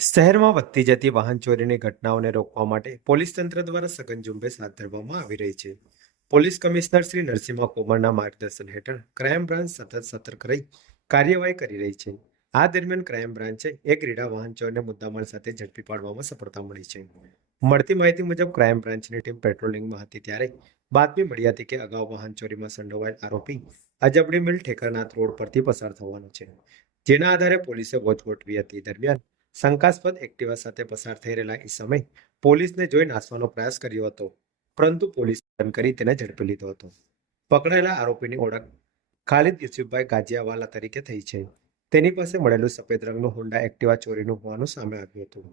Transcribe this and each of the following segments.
શહેરમાં વધતી જતી વાહન ચોરીની ઘટનાઓને રોકવા માટે પોલીસ તંત્ર દ્વારા સઘન ઝુંબેશ હાથ ધરવામાં આવી રહી છે. પોલીસ કમિશનર શ્રી નરસિંહ કુમારના માર્ગદર્શન હેઠળ ક્રાઇમ બ્રાન્ચ સતત સતર્ક રહી કાર્યવાહી કરી રહી છે. આ દરમિયાન ક્રાઇમ બ્રાન્ચે એક રીઢા વાહન ચોરને મુદ્દામાલ સાથે ઝડપી પાડવામાં સફળતા મળી છે. મળતી માહિતી મુજબ ક્રાઇમ બ્રાન્ચની ટીમ પેટ્રોલિંગમાં હતી ત્યારે બાતમી મળી હતી કે અગાઉ વાહન ચોરીમાં સંડોવાયેલ આરોપી અજબડી મિલ ઠેકરનાથ રોડ પરથી પસાર થવાનો છે. જેના આધારે પોલીસે વોચ ગોઠવી હતી. દરમિયાન શંકાસ્પદ એક્ટિવા સાથે પસાર થઈ રહેલા ઈસમે પોલીસને જોઈ નાસવાનો પ્રયાસ કર્યો હતો, પરંતુ પોલીસે બંધ કરી તેને ઝડપી લીધો હતો. પકડાયેલા આરોપીની ઓળખ ખાલિદ યુસુફભાઈ ગાજિયાવાલા તરીકે થઈ છે. તેની પાસે મળેલું સફેદ રંગનું હોન્ડા એક્ટિવા ચોરીનું હોવાનું સામે આવ્યું હતું.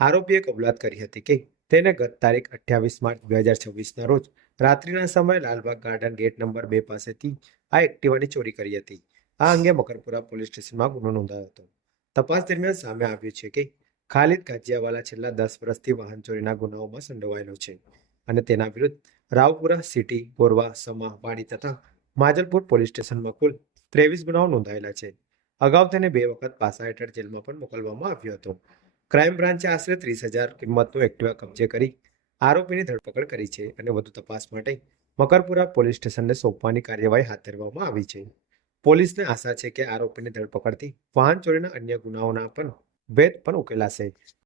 આરોપીએ કબૂલાત કરી હતી કે તેને ગત તારીખ 28 માર્ચ 2026ના રોજ રાત્રિના સમયે લાલબાગ ગાર્ડન ગેટ નંબર 2 પાસેથી આ એક્ટિવાની ચોરી કરી હતી. આ અંગે મકરપુરા પોલીસ સ્ટેશનમાં ગુનો નોંધાયો હતો. તપાસ દરમિયાન સામે આવ્યું છે કે ખાલિદ ગાજિયાવાલા છેલ્લા 10 વર્ષથી વાહન ચોરીના ગુનાઓમાં સંડોવાયેલો છે અને તેના વિરુદ્ધ રાવપુરા સિટી, ગોરવા, સમા, વાડી તથા માજલપુર પોલીસ સ્ટેશનમાં કુલ 23 ગુનાઓ નોંધાયેલા છે. અગાઉ તેને 2 વખત પાસા હેઠળ જેલમાં પણ મોકલવામાં આવ્યો હતો. ક્રાઇમ બ્રાન્ચે આશરે 30,000 કિંમતનું એક્ટિવા કબજે કરી આરોપીની ધરપકડ કરી છે અને વધુ તપાસ માટે મકરપુરા પોલીસ સ્ટેશનને સોંપવાની કાર્યવાહી હાથ ધરવામાં આવી છે. પોલીસને આશા છે કે આરોપીની ધરપકડથી વાહન ચોરીના અન્ય ગુનાઓના પણ ભેદ પણ ઉકેલાશે.